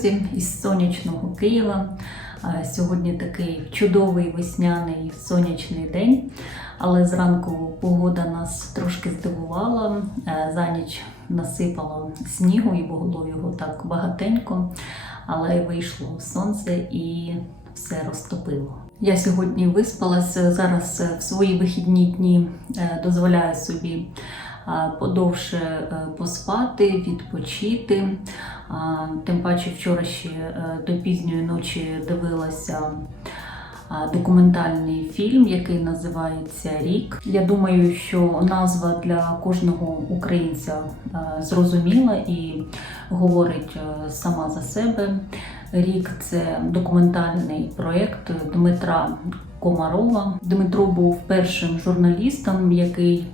друзі, із сонячного Києва. Сьогодні такий чудовий весняний сонячний день, але зранку погода нас трошки здивувала. Е, За ніч насипало снігу і було його так багатенько, але вийшло сонце і все розтопило. Я сьогодні виспалася. Зараз е, в свої вихідні дні е, дозволяю собі подовше е, поспати, відпочити. Тим паче вчора ще е, до пізньої ночі дивилася документальний фільм, який називається Рік. Я думаю, що назва для кожного українця е, зрозуміла і говорить е, сама за себе. Рік це документальний проєкт Дмитра Комарова. Дмитро був першим журналістом, який е,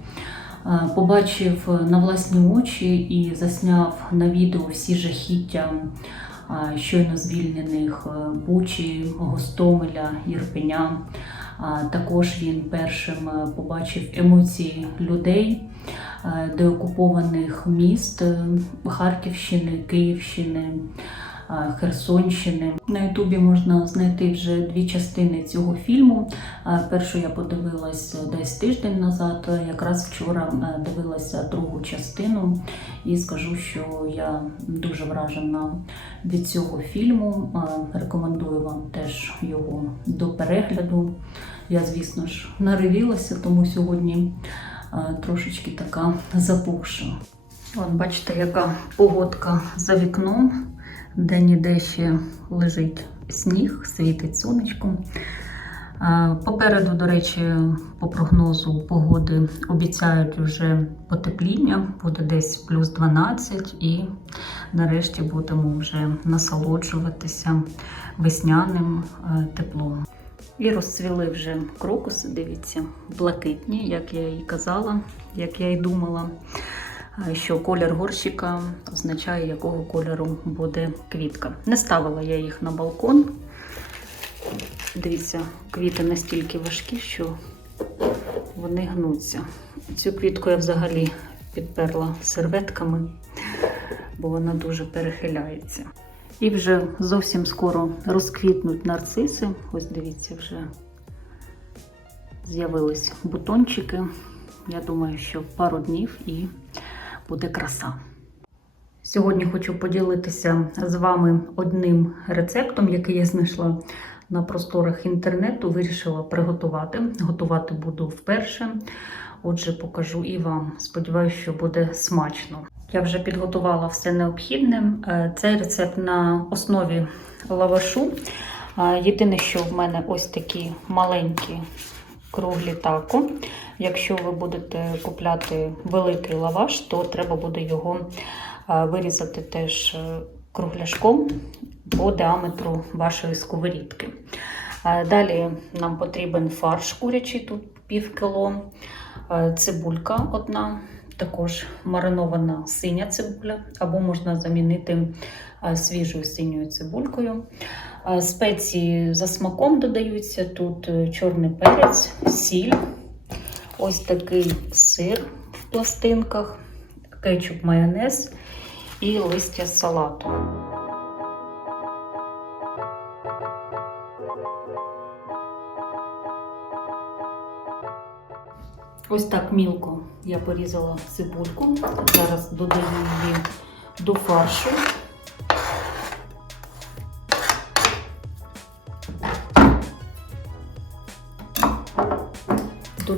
побачив на власні очі і засняв на відео всі жахіття е, щойно звільнених е, Бучі, Гостомеля, Єрпеня. Також він першим е, побачив емоції людей е, деокупованих міст е, Харківщини, Київщини. Е, Херсонщини. На Ютубі можна знайти вже дві частини цього фільму. Е, Першу я подивилась десь тиждень назад. е, Якраз вчора дивилася другу частину, і скажу, що я дуже вражена від цього фільму. Рекомендую вам теж його до перегляду. Я, звісно ж, наривілася, тому сьогодні трошечки така запухша. От бачите, яка погодка за вікном, де ніде ще лежить сніг, світить сонечко. Е, Попереду, до речі, по прогнозу погоди обіцяють вже потепління, буде десь плюс 12, і нарешті будемо вже насолоджуватися весняним е, теплом. І розцвіли вже крокуси, дивіться, блакитні, як я і казала, як я і думала, що колір горщика означає, якого кольору буде квітка. Не ставила я їх на балкон. Дивіться, квіти настільки важкі, що вони гнуться. Цю квітку я взагалі підперла серветками, бо вона дуже перехиляється. І вже зовсім скоро розквітнуть нарциси. Ось дивіться, вже з'явились бутончики. Я думаю, що пару днів і буде краса. Сьогодні хочу поділитися з вами одним рецептом, який я знайшла на просторах інтернету. Вирішила приготувати. Готувати буду вперше. Отже, покажу і вам. Сподіваюся, що буде смачно. Я вже підготувала все необхідне. Е, Цей рецепт на основі лавашу. Е, Єдине, що в мене ось такі маленькі круглі тако. Якщо ви будете купляти великий лаваш, то треба буде його е, вирізати теж е, кругляшком по діаметру вашої сковорідки. Е, Далі нам потрібен фарш курячий, тут пів кіло, цибулька одна, також маринована синя цибуля, або можна замінити свіжою синьою цибулькою. Е, Спеції за смаком додаються. Тут е, чорний перець, сіль, ось такий сир в пластинках, кетчуп, майонез і листя салату. Ось так мілко я порізала цибульку. Зараз додаю її до фаршу.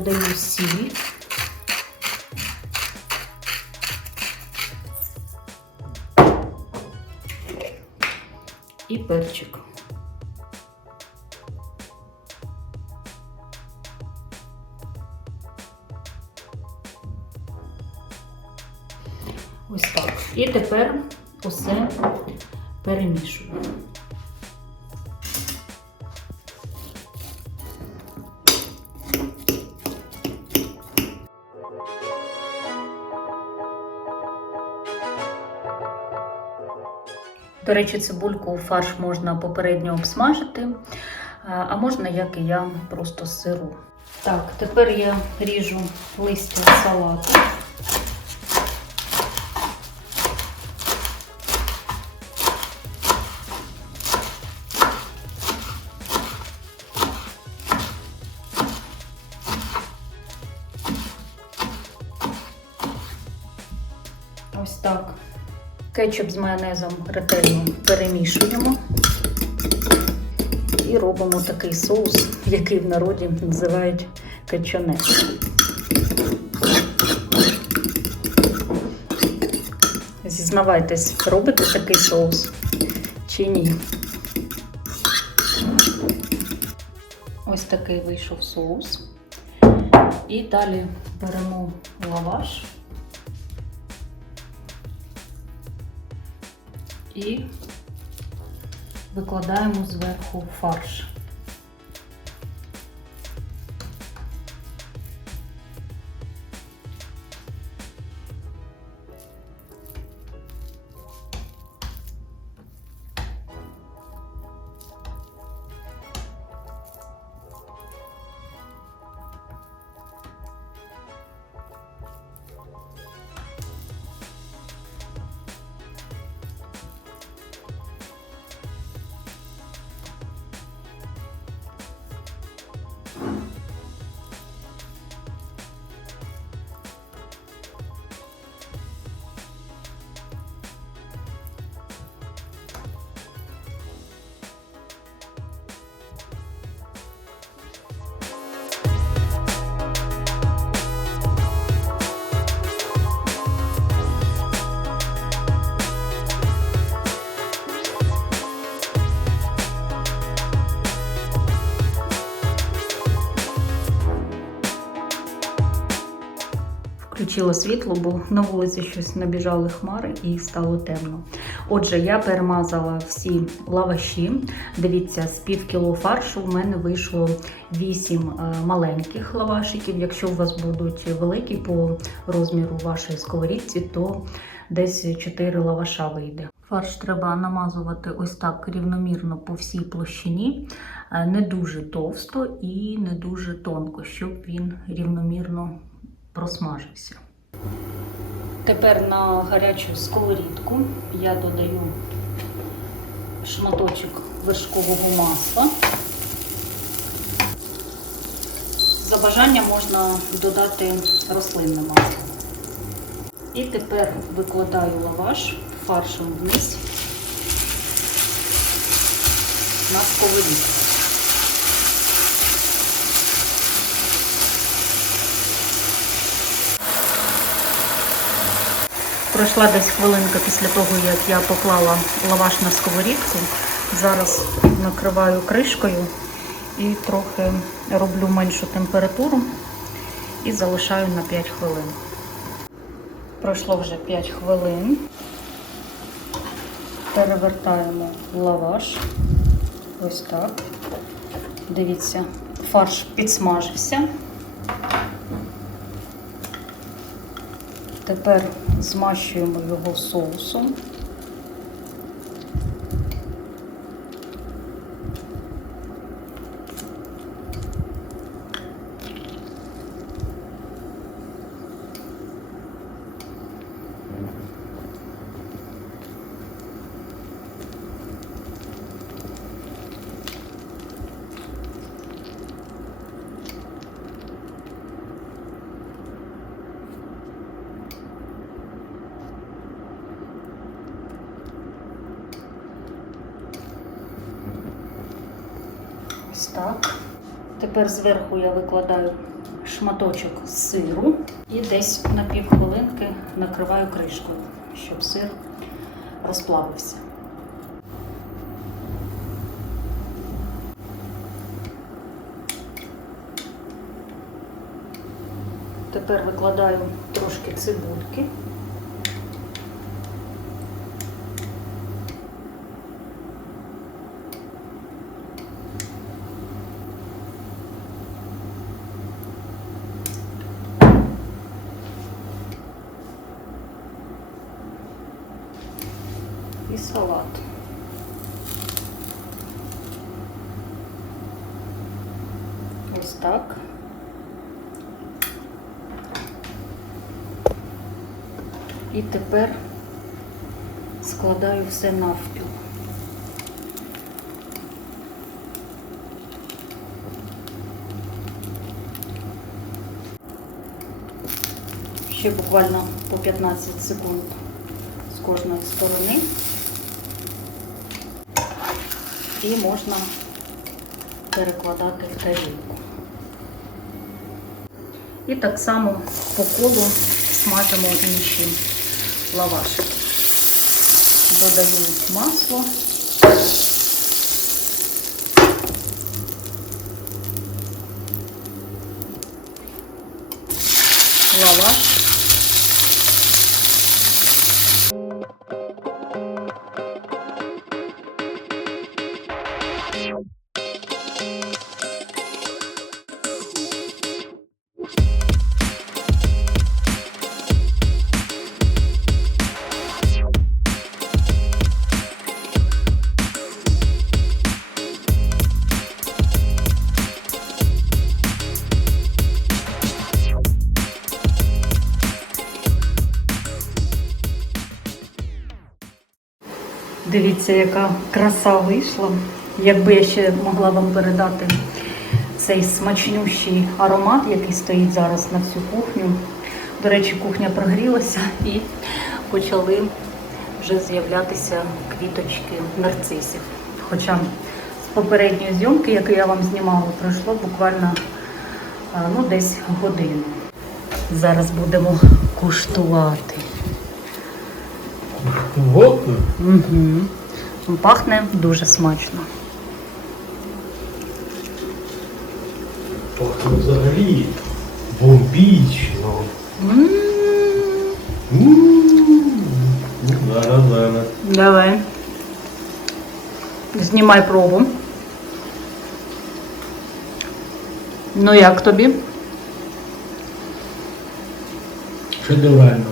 Додаю сіль. І перчик. Ось так. І тепер усе перемішую. До речі, цибульку у фарш можна попередньо обсмажити, е, а можна, як і я, просто сиру. Так, тепер я ріжу листя салату. Кетчуп з майонезом ретельно перемішуємо і робимо такий соус, який в народі називають кетчонес. Зізнавайтесь, робите такий соус чи ні? Ось такий вийшов соус. І далі беремо лаваш і викладаємо зверху фарш. Включила світло, бо на вулиці щось набіжали хмари і стало темно. Отже, я перемазала всі лаваші. Дивіться, з пів кіло фаршу в мене вийшло 8 маленьких лавашиків. Якщо у вас будуть великі по розміру вашої сковорідці, то десь 4 лаваша вийде. Фарш треба намазувати ось так рівномірно по всій площині, е, не дуже товсто і не дуже тонко, щоб він рівномірно просмажився. Тепер на гарячу сковорідку я додаю шматочок вершкового масла. За бажанням можна додати рослинне масло. І тепер викладаю лаваш фаршем вниз на сковорідку. Пройшла десь хвилинка після того, як я поклала лаваш на сковорідку. Зараз накриваю кришкою і трохи роблю меншу температуру і залишаю на 5 хвилин. Пройшло вже 5 хвилин. Перевертаємо лаваш. Ось так. Дивіться, фарш підсмажився. Тепер змащуємо його соусом. Ось так. Тепер зверху я викладаю шматочок сиру і десь на півхвилинки накриваю кришкою, щоб сир розплавився. Тепер викладаю трошки цибульки. Салат. Ось так. І тепер складаю все навпіл. Ще буквально по 15 секунд з кожної сторони. І можна перекладати в тарілку. І так само по колу смажимо інші лавашики. Додаю масло. Лаваш. Дивіться, яка краса вийшла. Якби я ще могла вам передати цей смачнющий аромат, який стоїть зараз на всю кухню. До речі, кухня прогрілася і почали вже з'являтися квіточки нарцисів. Хоча з попередньої зйомки, яку я вам знімала, пройшло буквально ну, десь годину. Зараз будемо куштувати. Вот. Угу. Пахне дуже смачно. Пахне взагалі бомбічно. Зараз, зараз. Давай. Знімай пробу. Ну як тобі? Шедеврально.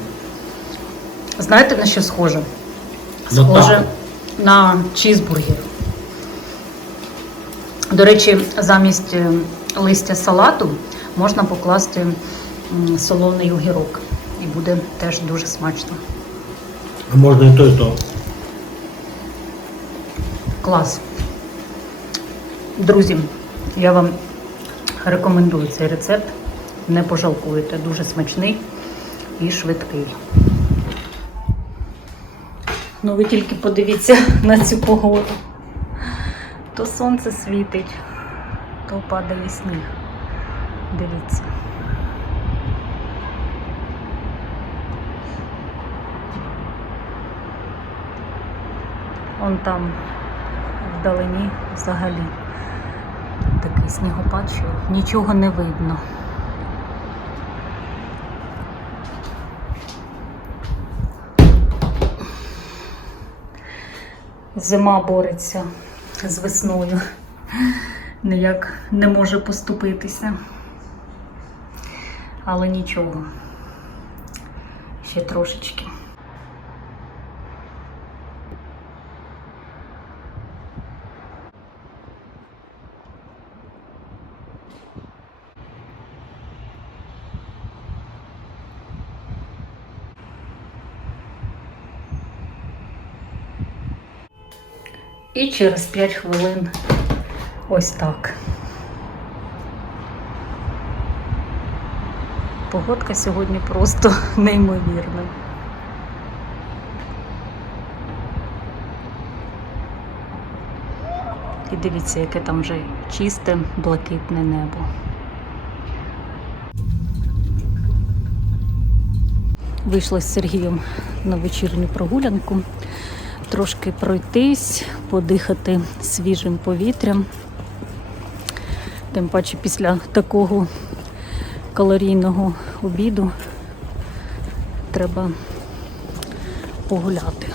Знаєте, на що схоже? Схоже на чізбургер. До речі, замість е, листя салату можна покласти солоний огірок. І буде теж дуже смачно. А можна і то, і то. Клас. Друзі, я вам рекомендую цей рецепт. Не пожалкуєте. Дуже смачний і швидкий. Ну ви тільки подивіться на цю погоду. То сонце світить, то падає сніг. Дивіться. Он там вдалині взагалі такий снігопад, що нічого не видно. Зима бореться з весною, ніяк не може поступитися. Але нічого. Ще трошечки. І через 5 хвилин ось так. Погодка сьогодні просто неймовірна. І дивіться, яке там вже чисте, блакитне небо. Вийшла з Сергієм на вечірню прогулянку трошки пройтись, подихати свіжим повітрям. Тим паче після такого калорійного обіду треба погуляти.